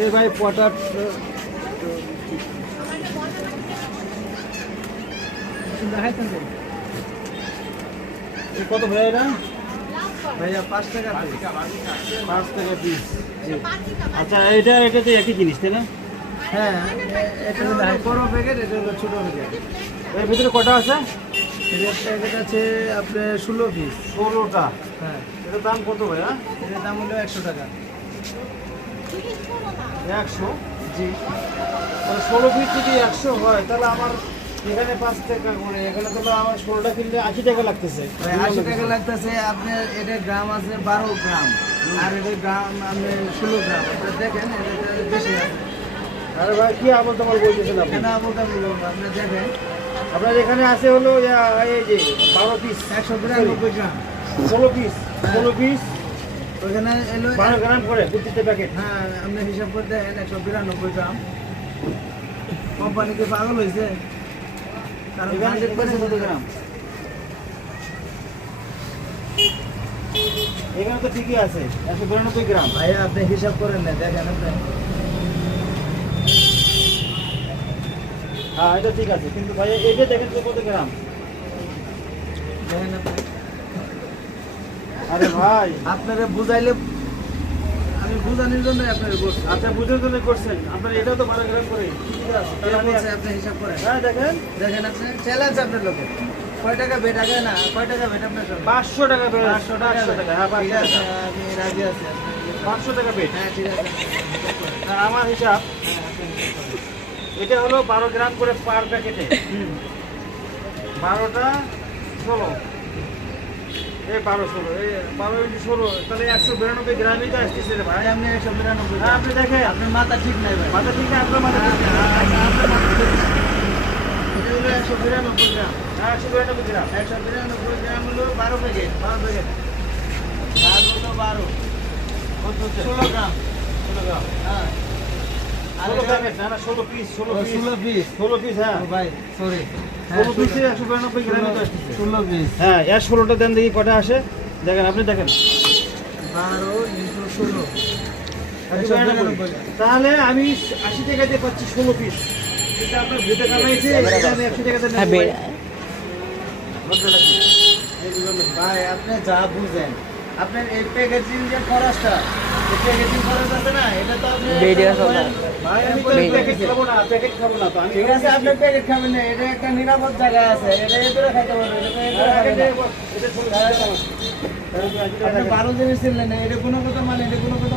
এ ভাই পটাট কত ভাই এটা? ভাইয়া 5 টাকা পিস। 5 টাকা পিস। আচ্ছা এটাতে একই জিনিস তাই না? হ্যাঁ, এটা হলো বড় প্যাকেট, এটা হলো ছোট প্যাকেট। এর ভিতরে কটা আছে? এর প্যাকেট আছে আপনার 16 পিস। 16টা। হ্যাঁ। এটার দাম কত ভাইয়া? এটার দাম হলো 100 টাকা। 100? জি। তাহলে 16 পিস যদি 100 হয় তাহলে আমার এখানে 5 টাকা করে, এখানে তাহলে আমার 16টা কিনলে 80 টাকা লাগতেছে। 80 টাকা লাগতেছে। আপনার এটা গ্রাম আছে 12 গ্রাম, আর এটা গ্রাম আপনার 16 গ্রাম। এটা দেখেন এটা বেশি আছে। আরে ভাই কি আবল তাবল বলতেছেন আপনি? না আবল তাবল বলবো, আপনি দেখেন আপনার এখানে আছে হলো এই যে 12 পিস 192 গ্রাম, 16 পিস 16 পিস ওখানে এলো 12 গ্রাম করে প্রতিটা প্যাকেট। হ্যাঁ, আপনি হিসাব করে দেখেন 192 গ্রাম। কোম্পানি কি পাগল হয়েছে? কারণ 100% কত গ্রাম? এখানে তো ঠিকই আছে 192 গ্রাম। ভাই আপনি হিসাব করেন না, দেখেন আপনি। হ্যাঁ এটা ঠিক আছে, কিন্তু ভাই এটা দেখেন তো কত গ্রাম দেখেন আপনি। আরে ভাই আপনারা বুঝাইলে, আমি বুঝানোর জন্য আপনারা করছেন। আচ্ছা বুঝানোর জন্য করছেন, আপনার এটাও তো 12 গ্রাম করে ঠিক আছে। তাহলে আপনি হিসাব করেন। হ্যাঁ দেখেন দেখেন আপনি চ্যালেঞ্জ আপনার লোকে। কয় টাকা বেট আগে না, কয় টাকা বেট আপনার? 500 টাকা বেট। 500 টাকা। হ্যাঁ 500 টাকা। আমি রাজি আছি। 500 টাকা বেট। হ্যাঁ ঠিক আছে। আর আমার হিসাব এটা হলো 12 গ্রাম করে পার প্যাকেটে। 12টা 16, এই 12 16, এই 12 × 16 তাহলে 192 গ্রামই তো আসতেছে রে ভাই। আপনি 192। হ্যাঁ আপনি দেখেন, আপনার মাথা ঠিক নাই ভাই। মাথা ঠিক নাই, আপনার মাথা ঠিক নাই। এটা হলো 192 গ্রাম। হ্যাঁ 192 গ্রাম। 192 গ্রাম হলো 12 প্যাকেট। 12 প্যাকেট আর হলো 12 কত হচ্ছে? 16 গ্রাম। 16 গ্রাম। হ্যাঁ 16 প্যাকেট না, 16 পিস। 16 পিস। 16 পিস। হ্যাঁ ভাই সরি, 16 পিসে 192 গ্রামই তো আসতেছে। 16 পিস। হ্যাঁ এর 16টা দেন দেখি কটা আসে। দেখেন আপনি দেখেন 12 × 16 192। তাহলে আমি 80 টাকা দিয়ে পাচ্ছি 16 পিস। এটা আপনার ভেটে কামাইছে, এটা আমি 100 টাকা দিয়ে নেব। ভাই আপনি যা বুঝেন, আপনার এই প্যাকেজিং যে খরচটা, এই প্যাকেজিং খরচ আছে না, এটা তো আপনি ভাই আমি তো প্যাকেট খাবো না, প্যাকেট খাবো না তো আমি। ঠিক আছে আপনি প্যাকেট খাবেন না, এটা একটা নিরাপদ জায়গা আছে, এটা এবারে খাইতে পারবেন। এটা ছোট জায়গা আছে। আপনি 12 জিনিস ছিলেন না, এটা গুণগত মান, এটা গুণগত